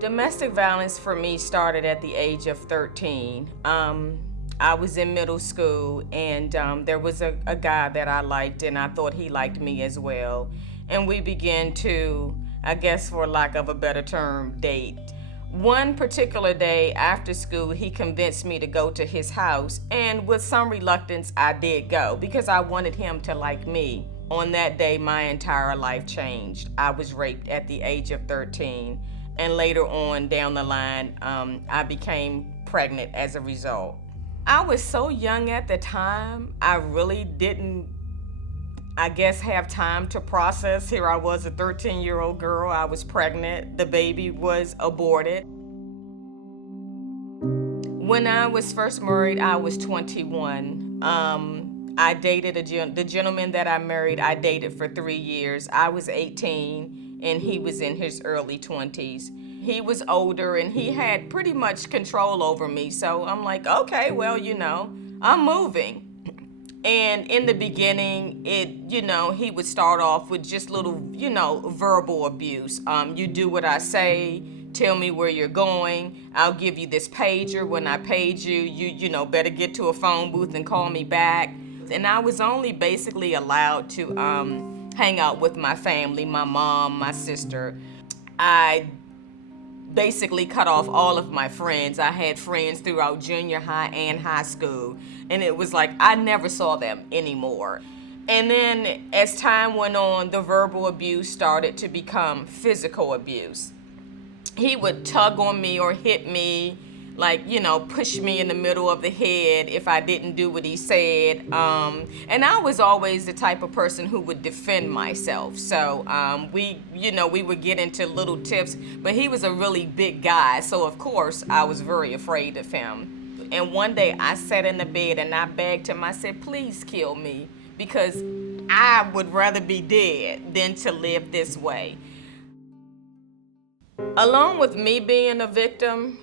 Domestic violence for me started at the age of 13. I was in middle school, and there was a guy that I liked, and I thought he liked me as well. And we began to, I guess for lack of a better term, date. One particular day after school, he convinced me to go to his house, and with some reluctance, I did go because I wanted him to like me. On that day, my entire life changed. I was raped at the age of 13, and later on down the line, I became pregnant as a result. I was so young at the time, I really didn't, I guess, have time to process. Here I was, a 13-year-old girl, I was pregnant, the baby was aborted. When I was first married, I was 21. I dated the gentleman that I married, I dated for 3 years. I was 18 and he was in his early 20s. He was older and he had pretty much control over me. So I'm like, okay, well, I'm moving. And in the beginning, he would start off with just little, verbal abuse. You do what I say, tell me where you're going, I'll give you this pager. When I paid you, you better get to a phone booth and call me back. And I was only basically allowed to hang out with my family, my mom, my sister. I basically cut off all of my friends. I had friends throughout junior high and high school, and it was like I never saw them anymore. And then as time went on, the verbal abuse started to become physical abuse. He would tug on me or hit me, push me in the middle of the head if I didn't do what he said. And I was always the type of person who would defend myself. So we would get into little tips, but he was a really big guy. So of course I was very afraid of him. And one day I sat in the bed and I begged him, I said, please kill me, because I would rather be dead than to live this way. Along with me being a victim,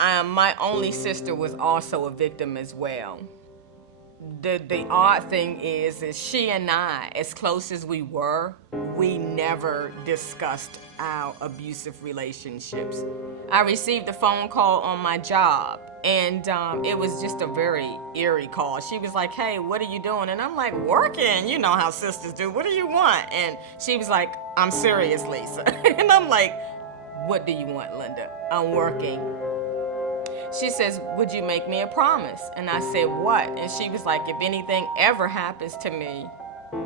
my only sister was also a victim as well. The odd thing is she and I, as close as we were, we never discussed our abusive relationships. I received a phone call on my job, and it was just a very eerie call. She was like, hey, what are you doing? And I'm like, working. You know how sisters do. What do you want? And she was like, I'm serious, Lisa. And I'm like, what do you want, Linda? I'm working. She says, would you make me a promise? And I said, what? And she was like, if anything ever happens to me,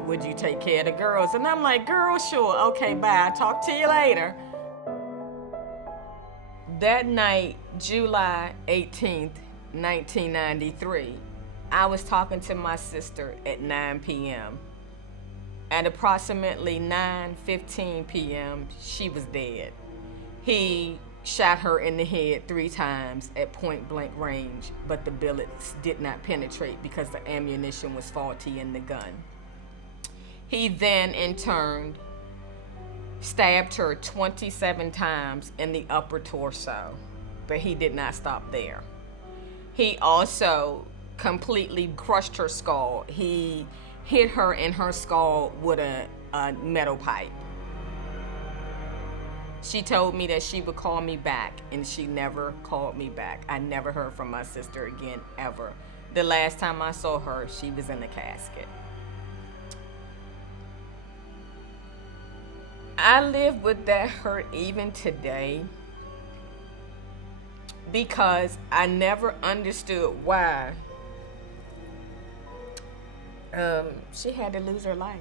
would you take care of the girls? And I'm like, girl, sure. Okay, bye. I'll talk to you later. That night, July 18th, 1993, I was talking to my sister at 9 p.m. At approximately 9:15 p.m., she was dead. He shot her in the head 3 times at point-blank range, but the bullets did not penetrate because the ammunition was faulty in the gun. He then, in turn, stabbed her 27 times in the upper torso, but he did not stop there. He also completely crushed her skull. He hit her in her skull with a metal pipe. She told me that she would call me back, and she never called me back. I never heard from my sister again, ever. The last time I saw her, she was in a casket. I live with that hurt even today because I never understood why she had to lose her life.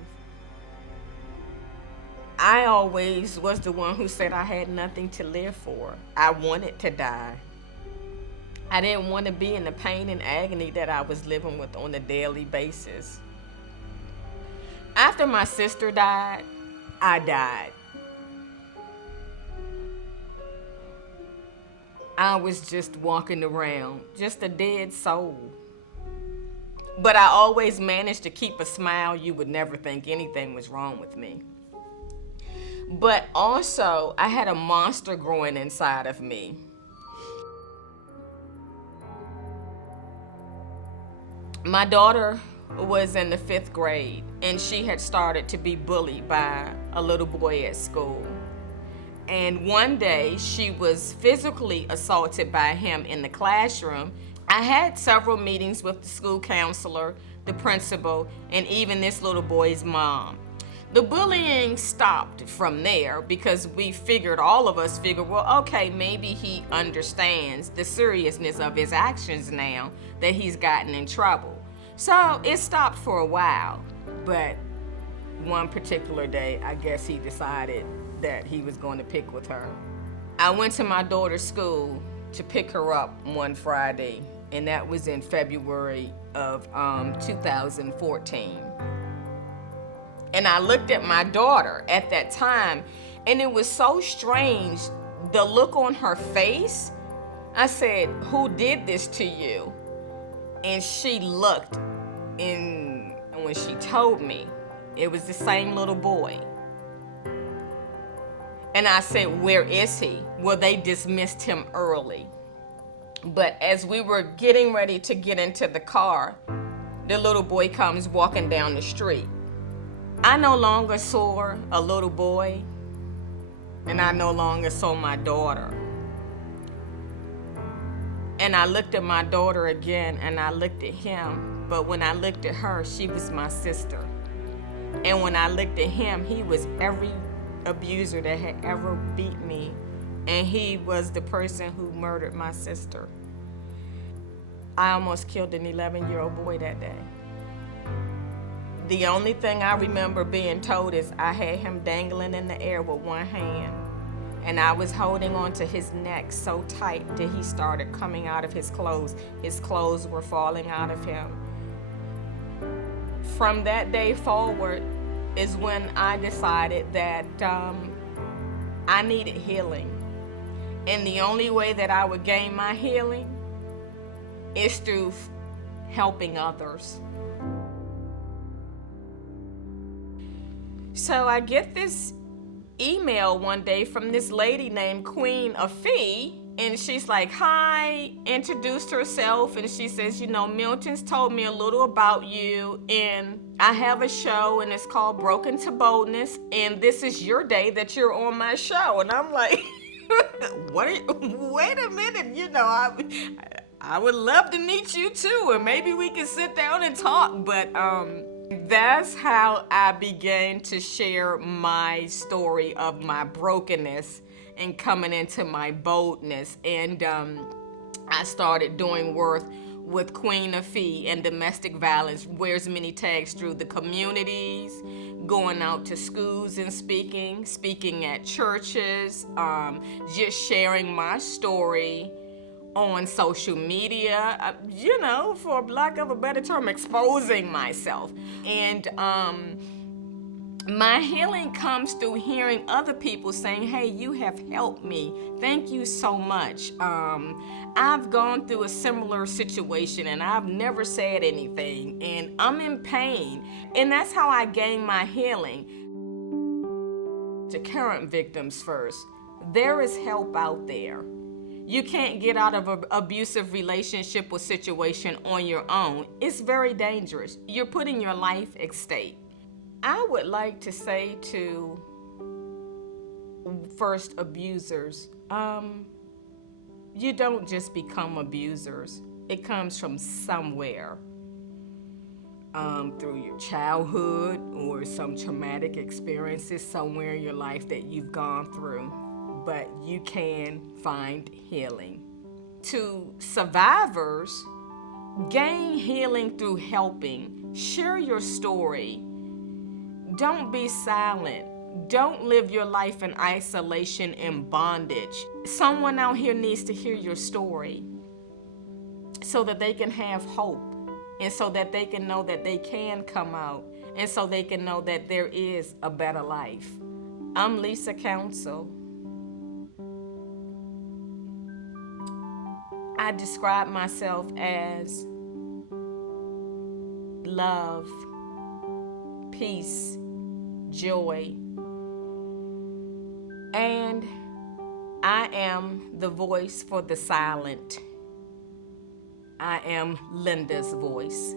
I always was the one who said I had nothing to live for. I wanted to die. I didn't want to be in the pain and agony that I was living with on a daily basis. After my sister died, I died. I was just walking around, just a dead soul. But I always managed to keep a smile. You would never think anything was wrong with me. But also, I had a monster growing inside of me. My daughter was in the 5th grade, and she had started to be bullied by a little boy at school. And one day she was physically assaulted by him in the classroom. I had several meetings with the school counselor, the principal, and even this little boy's mom. The bullying stopped from there because all of us figured, well, okay, maybe he understands the seriousness of his actions now that he's gotten in trouble. So it stopped for a while, but one particular day, I guess he decided that he was going to pick with her. I went to my daughter's school to pick her up one Friday, and that was in February of 2014. And I looked at my daughter at that time, and it was so strange, the look on her face. I said, "Who did this to you?" And she looked, and when she told me, it was the same little boy. And I said, "Where is he?" Well, they dismissed him early. But as we were getting ready to get into the car, the little boy comes walking down the street. I no longer saw a little boy, and I no longer saw my daughter. And I looked at my daughter again, and I looked at him, but when I looked at her, she was my sister. And when I looked at him, he was every abuser that had ever beat me, and he was the person who murdered my sister. I almost killed an 11-year-old boy that day. The only thing I remember being told is I had him dangling in the air with one hand, and I was holding on to his neck so tight that he started coming out of his clothes. His clothes were falling out of him. From that day forward is when I decided that I needed healing. And the only way that I would gain my healing is through helping others. So I get this email one day from this lady named Queen Afi, and she's like, "Hi," introduced herself, and she says, "Milton's told me a little about you, and I have a show, and it's called Broken to Boldness, and this is your day that you're on my show." And I'm like, wait a minute, I would love to meet you too, and maybe we can sit down and talk. But that's how I began to share my story of my brokenness and coming into my boldness. And I started doing work with Queen Afi and domestic violence, wears many tags through the communities, going out to schools and speaking at churches, just sharing my story on social media, for lack of a better term, exposing myself. And my healing comes through hearing other people saying, "Hey, you have helped me. Thank you so much. I've gone through a similar situation and I've never said anything and I'm in pain." And that's how I gained my healing. To current victims first, there is help out there. You can't get out of an abusive relationship or situation on your own. It's very dangerous. You're putting your life at stake. I would like to say to first abusers, you don't just become abusers. It comes from somewhere, through your childhood or some traumatic experiences somewhere in your life that you've gone through. But you can find healing. To survivors, gain healing through helping. Share your story. Don't be silent. Don't live your life in isolation and bondage. Someone out here needs to hear your story so that they can have hope, and so that they can know that they can come out, and so they can know that there is a better life. I'm Lisa Council. I describe myself as love, peace, joy, and I am the voice for the silent. I am Linda's voice.